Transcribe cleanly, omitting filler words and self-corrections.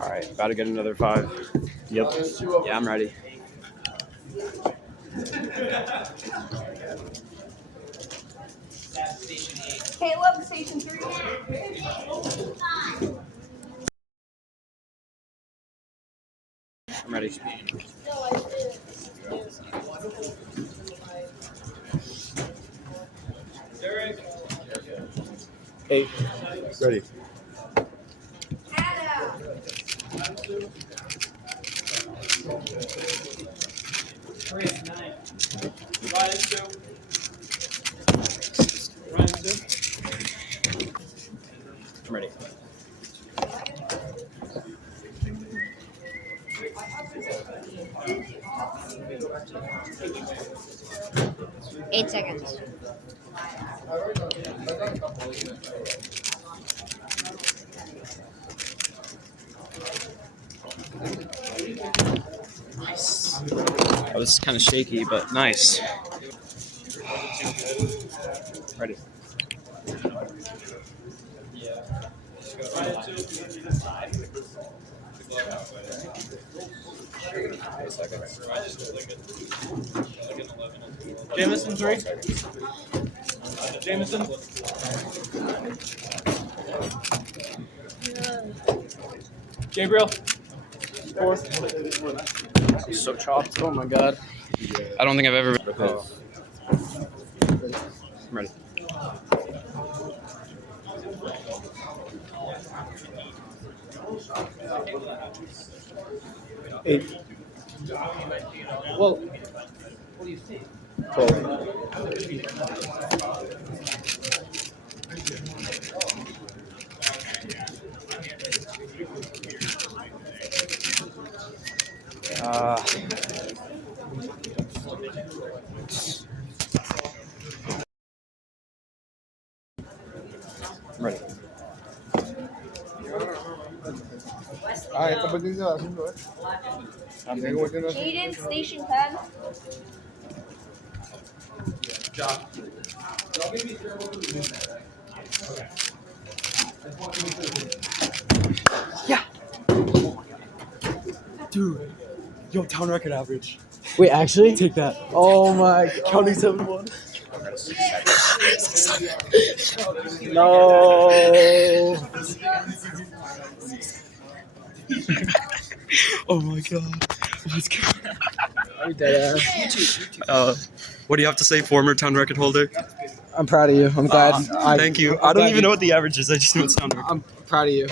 All right, about to get another 5. Yep. Yeah, I'm ready. Caleb, station 3. I'm ready. Hey. Ready. I'm ready. Eight seconds. Nice. That was kind of shaky, but nice. Ready. Jameson 3. Jameson. Gabriel. 4th. So chopped. Oh my god. I don't think I've ever been. Oh. I'm ready. Eight. Well, what do you think? 12. I'm ready. Jaden, station 10. Yeah. Dude. Yo, town record average. Wait, actually? Take that. Oh my god. Counting 7-1. No. Oh my god. Let's go. I'm dead ass. What do you have to say, former town record holder? I'm proud of you. I'm glad. Thank you. I don't even know what the average is. I just know it's town record. I'm proud of you.